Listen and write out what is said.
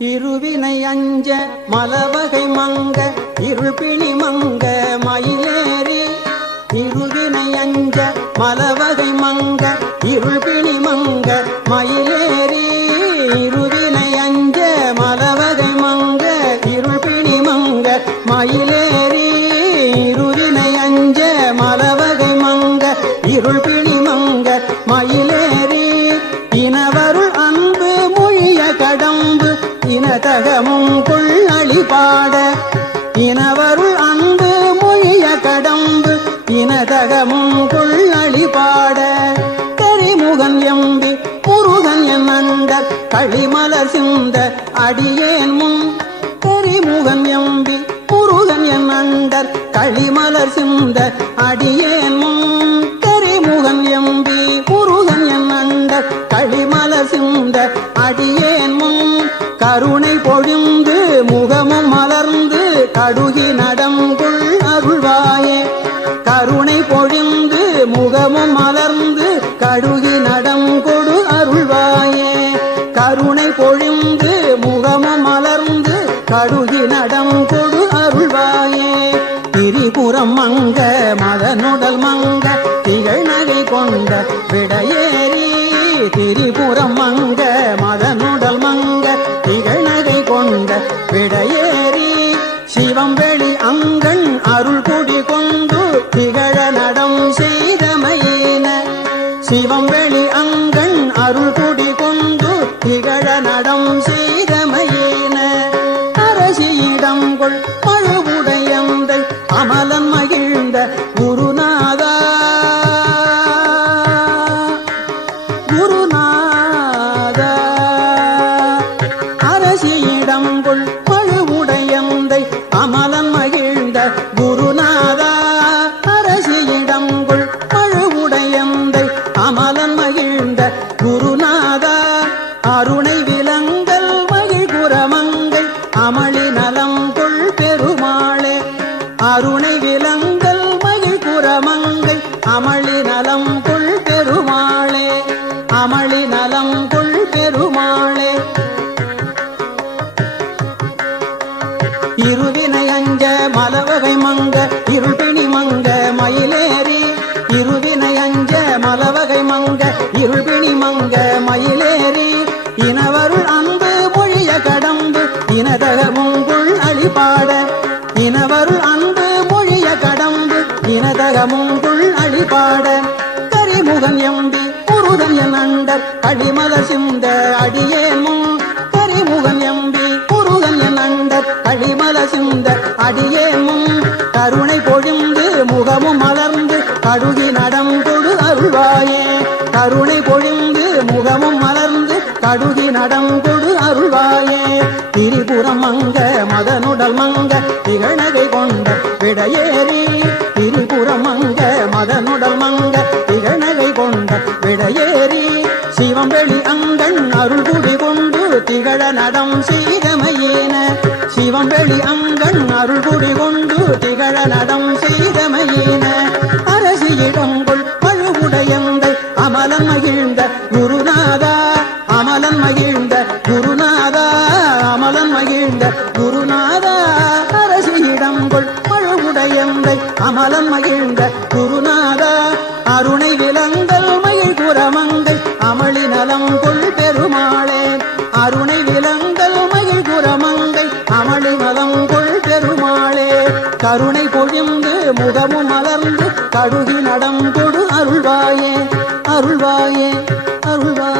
இருவினை அஞ்ச மலவகை மங்க இருள்பிணி மங்க மயிலேறி. இருவினை அஞ்ச மலவகை மங்க இருள்பிணி மங்க மயிலேறி. இருவினை அஞ்ச மலவகை மங்க இருள்பிணி மங்க மயிலேறி. இருவினை அஞ்ச மலவகை மங்க இருள்பிணி தகமும் கொள்ளளி பாட இனவருள் அன்பு மொழிய கடம்பு இனதகமும் கொள்ளளி பாட கரிமுகன் எம்பி முருகன் என் அண்டர் களிமலர் சிந்த அடியேன் முன். கரிமுகன் எம்பி முருகன் என் அண்டர் களிமலர் சிந்த அடியேன் கடுகி நடங்குள் அருள்வாயே. கருணை பொழிந்து முகமும் மலர்ந்து கடுகி நடங்கொடு அருள்வாயே. கருணை பொழிந்து முகமும் மலர்ந்து கடுகி நடங்கொடு அருள்வாயே. திரிபுரம் மங்க மதனுடல் மங்க திகழ் நகை கொண்ட விடையேறி. திரிபுரம் மங்க மதனுடல் நடம் செய்தமையேன அரசியிடம் கொள் பழுவுடையந்தை அமலன் மகிழ்ந்த குருநாதா இருவினை அஞ்ச மலவகை மங்க இருள்பிணி மங்க மயிலேறி. இருவினை அஞ்ச மலவகை மங்க இருள்பிணி மங்க மயிலேறி. இனவருள் அன்பு மொழிய கடம்பு இனதகமுங்குள் அழிபாட. இனவருள் அன்பு மொழிய கடம்பு இனதகமுங்குள் அழிபாட. கரிமுகன் எம்பி முருகன் என் அண்டர் அடிமலர் சிந்த அடியே முன் கருணை பொழிந்து முகமும் மலர்ந்து கடுகி நடம் கொடு அருள்வாயே. கருணை பொழிந்து முகமும் மலர்ந்து கடுகி நடம் கொடு அருள்வாயே. திரிபுரம் மங்க மதனுடல் மங்க திகழ்நகை கொண்ட விடையேறி. திரிபுரம் மங்க மதனுடல் மங்க திகழ நடம் செய்தமையேன சிவம் வெளி அங்கண் அருள் கொண்டு திகழ நடம் செய்தமையேன அரசியிடம் கொள் பழுவுடையந்தை அமலன் மகிழ்ந்த குருநாதா. அமலன் மகிழ்ந்த குருநாதா அமலன் மகிழ்ந்த குருநாதா. அரசியிடம் கொள் பழுவுடையந்தை அமலன் மகிழ்ந்த குருநாதா. அருணை அமளி நலம் கொள் பெருமாளே. கருணை பொழிந்து முகமும் மலர்ந்து கடுகி நடம் கொடு அருள்வாயே அருள்வாயே அருள்வாயே.